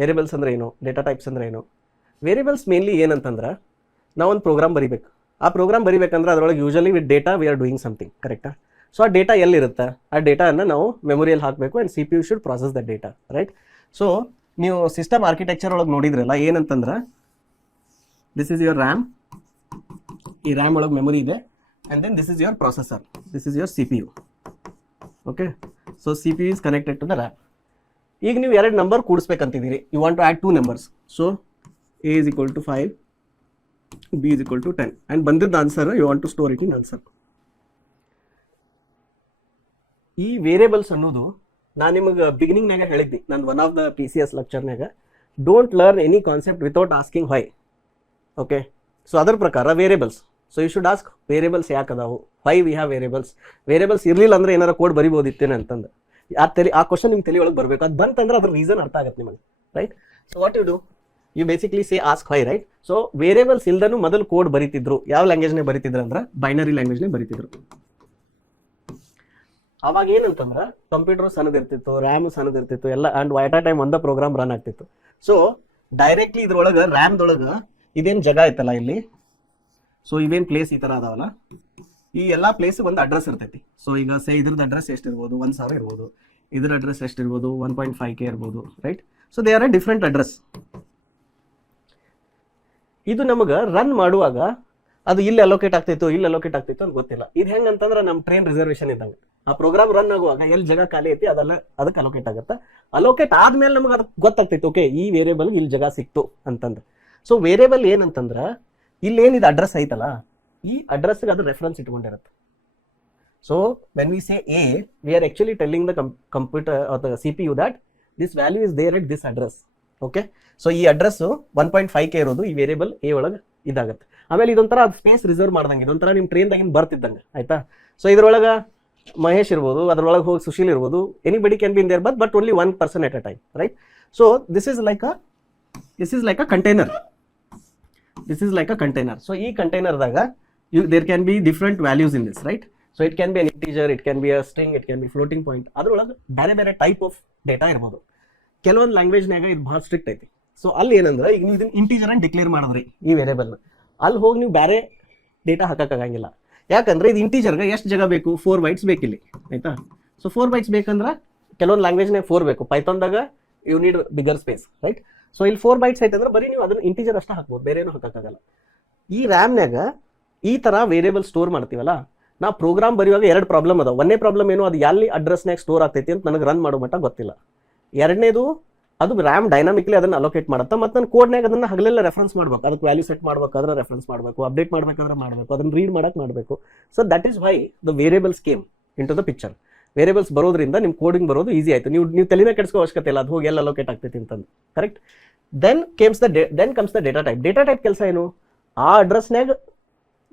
Variables ಅಂದ್ರೆ ಏನು, data types ಅಂದ್ರೆ ಏನು? ವೇರಿಯಬಲ್ಸ್ ಮೇನ್ಲಿ ಏನಂತಂದ್ರೆ ನಾವೊಂದು ಪ್ರೋಗ್ರಾಮ್ ಬರಿಬೇಕು. ಆ ಪ್ರೋಗ್ರಾಮ್ ಬರಿಬೇಕಂದ್ರೆ ಅದರೊಳಗೆ usually with data we are doing something, ಕರೆಕ್ಟಾ? ಸೊ ಆ ಡೇಟಾ ಎಲ್ಲಿರುತ್ತೆ, ಆ ಡೇಟಾನ ನಾವು ಮೆಮೊರಿಯಲ್ಲಿ ಹಾಕಬೇಕು and C P U should process the data, right? So ನೀವು ಸಿಸ್ಟಮ್ ಆರ್ಕಿಟೆಕ್ಚರ್ ಒಳಗೆ ನೋಡಿದ್ರಲ್ಲ, ಏನಂತಂದ್ರೆ ದಿಸ್ ಇಸ್ ಯುವರ್ ರ್ಯಾಮ್, ಈ ರ್ಯಾಮ್ ಒಳಗೆ ಮೆಮೊರಿ ಇದೆ, and then this is your processor, this is your C P U. Okay, so C P U is connected to the RAM. ಈಗ ನೀವು ಎರಡು ನಂಬರ್ ಕೂಡಿಸ್ಬೇಕಂತಿದ್ದೀರಿ, you want to add 2 numbers. So a is equal to 5, b is equal to 10, and ಬಂದಿದ್ದ answer you want to store it in answer. ಈ variables ಅನ್ನೋದು ನಾನು ನಿಮಗೆ ಬಿಗಿನಿಂಗ್ನಾಗ ಹೇಳಿದ್ದೆ, ನಾನು ಒನ್ ಆಫ್ ದ PCS ಲೆಕ್ಚರ್ನಾಗ, don't learn any concept without asking why. Okay, so ಅದರ ಪ್ರಕಾರ variables, so you should ask variables ಯಾಕೆ ಅದಾವು, why we have variables. Variables ಇರಲಿಲ್ಲ ಅಂದ್ರೆ ಏನಾರ ಕೋಡ್ ಬರಿಬೋದಿತ್ತೇನೆ ಅಂತಂದು ಆ ಕ್ವಶನ್ ನಿಮ್ಮ ತಲೆ ಒಳಗೆ ಬರಬೇಕು. ಅದು ಬಂತಂದ್ರೆ ಅದ್ರ ರೀಸನ್ ಅರ್ಥ ಆಗುತ್ತೆ ನಿಮಗೆ, right? So what you do, you basically say ask why, right? So variables ಇಲ್ದನು ಮೊದಲು ಕೋಡ್ ಬರೀತಿದ್ರು, ಯಾವ ಲ್ಯಾಂಗ್ವೇಜ್ನೇ ಬರೀತಿದ್ರು ಅಂದ್ರೆ ಬೈನರಿ ಲ್ಯಾಂಗ್ವೇಜ್ನೇ ಬರೀತಿದ್ರು. ಅವಾಗ ಏನಂತಂದ್ರೆ ಕಂಪ್ಯೂಟರ್ ಸಣ್ಣದಿರ್ತಿತ್ತು, ರ್ಯಾಮ್ ಸಣ್ಣದಿರ್ತಿತ್ತು, ಎಲ್ಲ ಅಂಡ್ ಅಟ್ ಆ ಟೈಮ್ ಒಂದ ಪ್ರೋಗ್ರಾಮ್ ರನ್ ಆಗ್ತಿತ್ತು. ಸೊ ಡೈರೆಕ್ಟ್ಲಿ ಇದ್ರೊಳಗೆ ರ್ಯಾಮ್ದೊಳಗೆ ಇದೇನು ಜಾಗ ಐತಲ್ಲ ಇಲ್ಲಿ, ಸೊ ಇವೇನು ಪ್ಲೇಸ್ ಈ ಥರ ಅದಾವಲ್ಲ, ಈ ಎಲ್ಲ ಪ್ಲೇಸ್ ಒಂದು ಅಡ್ರೆಸ್ ಇರ್ತೈತಿ. ಸೊ ಈಗ ಸೇ ಇದ್ರದ್ದು ಅಡ್ರೆಸ್ ಎಷ್ಟಿರ್ಬೋದು, 1000 ಇರ್ಬೋದು, ಇದ್ರ ಅಡ್ರೆಸ್ ಎಷ್ಟಿರ್ಬೋದು, 1.5K ಇರ್ಬೋದು, right? So they are A different address. ಇದು ನಮಗೆ ರನ್ ಮಾಡುವಾಗ ಅದು ಇಲ್ಲಿ ಅಲೋಕೇಟ್ ಆಗ್ತಿತ್ತು, ಇಲ್ಲಿ ಅಲೋಕೇಟ್ ಆಗ್ತಿತ್ತು ಅಂತ ಗೊತ್ತಿಲ್ಲ. ಇದು ಹೆಂಗಂತಂದ್ರೆ ನಮ್ಮ ಟ್ರೈನ್ ರಿಸರ್ವೇಷನ್ ಇದ್ದಂಗೆ, ಆ ಪ್ರೋಗ್ರಾಮ್ ರನ್ ಆಗುವಾಗ ಎಲ್ಲಿ ಜಾಗ ಖಾಲಿ ಐತಿ ಅದೆಲ್ಲ ಅದಕ್ಕೆ ಅಲೋಕೇಟ್ ಆಗುತ್ತೆ. ಅಲೋಕೇಟ್ ಆದ್ಮೇಲೆ ನಮಗೆ ಅದಕ್ಕೆ ಗೊತ್ತಾಗ್ತೈತಿ, ಓಕೆ ಈ ವೇರಿಯಬಲ್ ಇಲ್ಲಿ ಜಾಗ ಸಿಕ್ತು ಅಂತಂದ್ರೆ. ಸೊ ವೇರಿಯಬಲ್ ಏನಂತಂದ್ರೆ ಇಲ್ಲಿ ಏನಿದೆ ಅಡ್ರೆಸ್ ಐತಲ್ಲ, ಈ ಅಡ್ರೆಸ್ಗೆ ಅದು ರೆಫರೆನ್ಸ್ ಇಟ್ಕೊಂಡಿರುತ್ತೆ. So when we say a, we are actually telling the computer the CPU that this value is there at this address. Okay, so ಈ ಅಡ್ರೆಸ್ 1.5K ಇರೋದು ಈ ವೇರಿಯಬಲ್ ಎ ಒಳಗೆ ಇದಾಗುತ್ತೆ. ಆಮೇಲೆ ಇದೊಂಥರ ಅದು ಸ್ಪೇಸ್ ರಿಸರ್ವ್ ಮಾಡ್ದಂಗೆ, ಇದೊಂಥರ ನಿಮ್ಮ ಟ್ರೈನ್ದಾಗಿನ ಬರ್ತಿದ್ದಂಗೆ, ಆಯ್ತಾ? ಸೊ ಇದ್ರೊಳಗೆ ಮಹೇಶ್ ಇರ್ಬೋದು, ಅದ್ರೊಳಗೆ ಹೋಗಿ ಸುಶೀಲ್ ಇರ್ಬೋದು, anybody can be in there but only 1 person at a time, right? So this is like a container. This is like a container. So ಈ ಕಂಟೈನರ್ದಾಗ there can be different values in this, right? So it can be an integer, it can be a string, it can be floating point. ಅದ್ರೊಳಗೆ ಬೇರೆ ಬೇರೆ type of data ಇರ್ಬೋದು. ಕೆಲವೊಂದು ಲ್ಯಾಂಗ್ವೇಜ್ನಾಗ ಇದು ಭಾಳ strict ಐತಿ. ಸೊ ಅಲ್ಲಿ ಏನಂದ್ರೆ ಈಗ ನೀವು ಇದನ್ನ ಇಂಟೀಜರ್ ಅಂತ ಡಿಕ್ಲೇರ್ ಮಾಡಿದ್ರಿ ಈ ವೇರಿಯಬಲ್ನ, ಅಲ್ಲಿ ಹೋಗಿ ನೀವು ಬೇರೆ ಡೇಟಾ ಹಾಕಕ್ಕಾಗಂಗಿಲ್ಲ. ಯಾಕಂದ್ರೆ ಇದು ಇಂಟೀಜರ್ಗೆ ಎಷ್ಟು ಜಾಗ ಬೇಕು, 4 bytes ಬೇಕಿಲ್ಲಿ, ಆಯ್ತಾ? ಸೊ 4 bytes ಬೇಕಂದ್ರೆ ಕೆಲವೊಂದು ಲ್ಯಾಂಗ್ವೇಜ್ನಾಗ 4 ಬೇಕು, ಪೈಥಾನ್ದಾಗ you need bigger space, right? So ಇಲ್ಲಿ 4 bytes ಐತೆ ಅಂದ್ರೆ ಬರೀ ನೀವು ಅದನ್ನ ಇಂಟೀಜರ್ ಅಷ್ಟೇ ಹಾಕ್ಬೋದು, ಬೇರೆ ಏನು ಹಾಕಕ್ಕಾಗಲ್ಲ. ಈ ರ್ಯಾಮ್ನಾಗ ಈ ತರ ವೇರಿಯಬಲ್ ಸ್ಟೋರ್ ಮಾಡ್ತೀವಲ್ಲ, ನಾ ಪ್ರೋಗ್ರಾಮ್ ಬರೆಯುವಾಗ 2 ಪ್ರಾಬ್ಲಮ್ ಅದಾವ. ಒಂದೇ ಪ್ರಾಬ್ಲಮ್ ಏನು, ಅದು ಎಲ್ಲಿ ಅಡ್ರೆಸ್ನಾಗ ಸ್ಟೋರ್ ಆಗ್ತೈತಿ ಅಂತ ನನಗೆ ರನ್ ಮಾಡೋ ಮಟ್ಟ ಗೊತ್ತಿಲ್ಲ. ಎರಡನೇದು, ಅದು ರ್ಯಾಮ್ ಡೈನಾಮಿಕ್ಲಿ ಅದನ್ನ ಅಲೋಕೇಟ್ ಮಾಡುತ್ತೆ, ಮತ್ತು ನನ್ನ ಕೋಡ್ನಾಗ ಅದನ್ನ ಹಗಲೆಲ್ಲ ರೆಫರೆನ್ಸ್ ಮಾಡ್ಬೇಕು, ಅದಕ್ಕೆ ವ್ಯಾಲ್ಯೂ ಸೆಟ್ ಮಾಡ್ಬೇಕಾದ್ರೆ ರೆಫರೆನ್ಸ್ ಮಾಡಬೇಕು, ಅಪ್ಡೇಟ್ ಮಾಡ್ಬೇಕಾದ್ರೆ ಮಾಡಬೇಕು, ಅದನ್ನ ರೀಡ್ ಮಾಡಕ್ಕೆ ಮಾಡಬೇಕು. So that is why the variables came in to the picture. Variables ಬರೋದ್ರಿಂದ ನಿಮ್ಮ ಕೋಡಿಂಗ್ ಬರೋದು ಈಸಿ ಆಯಿತು. ನೀವು ತಲೆನ ಕೆಡಿಸ್ಕೋ ಅವಶ್ಯಕತೆ ಇಲ್ಲ, ಅದು ಹೋಗಿ ಎಲ್ಲ ಅಲೋಕೇಟ್ ಆಗ್ತೈತಿ ಅಂತಂದು, correct? Then comes the data type. Data type ಕೆಲಸ ಏನು, ಆ ಅಡ್ರೆಸ್ನಾಗ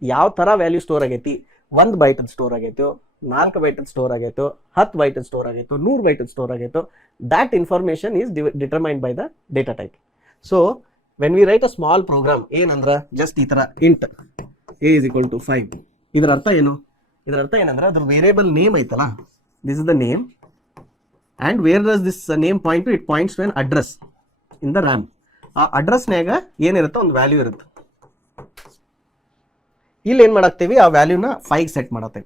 ಯಾವ ಥರ ವ್ಯಾಲ್ಯೂ ಸ್ಟೋರ್ ಆಗೈತಿ, 1 byte ಸ್ಟೋರ್ ಆಗೈತೋ, 4 byte ಸ್ಟೋರ್ ಆಗೈತೋ, 10 byte ಸ್ಟೋರ್ ಆಗೈತೋ, 100 byte ಸ್ಟೋರ್ ಆಗೈತೋ, that information is determined by the data type. So when we write a small program, ಏನಂದ್ರೆ ಜಸ್ಟ್ ಈ ತರ int a is equal to 5, ಇದರ ಅರ್ಥ ಏನು? ಇದರ ಅರ್ಥ ಏನಂದ್ರೆ ಅದ್ರ ವೇರಿಯಬಲ್ ನೇಮ್ ಐತಲ್ಲ, this is the name, and where does this name point to? It points to an address in the RAM. ಆ ಅಡ್ರೆಸ್ನಾಗ ಏನಿರುತ್ತೆ, ಒಂದು ವ್ಯಾಲ್ಯೂ ಇರುತ್ತೆ. ಇಲ್ಲಿ ಏನು ಮಾಡಾಕ್ತೀವಿ, ಆ ವ್ಯಾಲ್ಯೂನ 5 ಸೆಟ್ ಮಾಡತ್ತೇವೆ,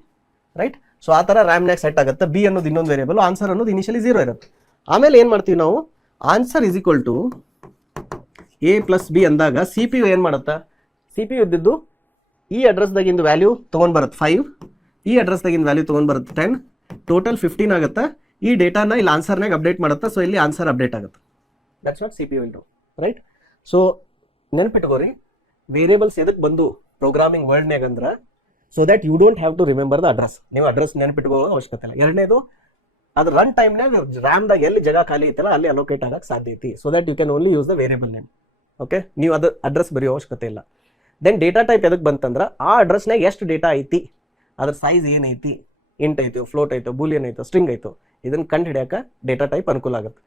ರೈಟ್? ಸೊ ಆ ಥರ ರ್ಯಾಮ್ನಾಗ ಸೆಟ್ ಆಗುತ್ತೆ. ಬಿ ಅನ್ನೋದು ಇನ್ನೊಂದು ವೇರಿಯಬಲ್, ಆನ್ಸರ್ ಅನ್ನೋದು ಇನಿಷಿಯಲಿ 0 ಇರುತ್ತೆ. ಆಮೇಲೆ ಏನು ಮಾಡ್ತೀವಿ ನಾವು, answer is equal to a + b ಅಂದಾಗ CPU ಏನು ಮಾಡುತ್ತಾ, CPU ಇದ್ದಿದ್ದು ಈ ಅಡ್ರೆಸ್ದಾಗಿಂದ ವ್ಯಾಲ್ಯೂ ತೊಗೊಂಡ್ಬರುತ್ತೆ 5, ಈ ಅಡ್ರೆಸ್ದಾಗಿಂದ ವ್ಯಾಲ್ಯೂ ತೊಗೊಂಡ್ಬರುತ್ತೆ 10, ಟೋಟಲ್ 15 ಆಗುತ್ತೆ. ಈ ಡೇಟಾನ ಇಲ್ಲಿ ಆನ್ಸರ್ನಾಗ ಅಪ್ಡೇಟ್ ಮಾಡುತ್ತೆ. ಸೊ ಇಲ್ಲಿ ಆನ್ಸರ್ ಅಪ್ಡೇಟ್ ಆಗುತ್ತೆ. That's what CPU will do, right? So ನೆನ್ಪಿಟ್ಕೋರಿ, ವೇರಿಯಬಲ್ಸ್ ಎದಕ್ಕೆ ಬಂದು ಪ್ರೋಗ್ರಾಮಿಂಗ್ ವರ್ಡ್ನಾಗ ಅಂದ್ರೆ, so that you don't have to remember the address. ನೀವು ಅಡ್ರೆಸ್ ನೆನ್ಪಿಟ್ಕೊಳ್ಳೋ ಅವಶ್ಯಕತೆ ಇಲ್ಲ. ಎರಡನೇದು, ಅದು ರನ್ ಟೈಮ್ನಾಗ ರ್ಯಾಮ್ದಾಗ ಎಲ್ಲಿ ಜಾಗ ಖಾಲಿ ಐತಲ್ಲ ಅಲ್ಲಿ ಅಲೋಕೇಟ್ ಆಗಕ್ಕೆ ಸಾಧ್ಯ ಐತಿ. So that you can only use the variable name. Okay, ನೀವು ಅದು ಅಡ್ರೆಸ್ ಬರೆಯೋ ಅವಶ್ಯಕತೆ ಇಲ್ಲ. ದೆನ್ ಡೇಟಾ ಟೈಪ್ ಎದಕ್ಕೆ ಬಂತಂದ್ರೆ, ಆ ಅಡ್ರೆಸ್ನಾಗ ಎಷ್ಟು ಡೇಟಾ ಐತಿ, ಅದ್ರ ಸೈಜ್ ಏನೈತಿ, ಇಂಟ್ ಐತೋ, ಫ್ಲೋಟ್ ಐತೋ, ಬೂಲಿಯನ್ ಐತೋ, ಸ್ಟ್ರಿಂಗ್ ಐತೋ, ಇದನ್ನು ಕಂಡು ಹಿಡಿಯೋಕೆ ಡೇಟಾ ಟೈಪ್ ಅನುಕೂಲ ಆಗುತ್ತೆ.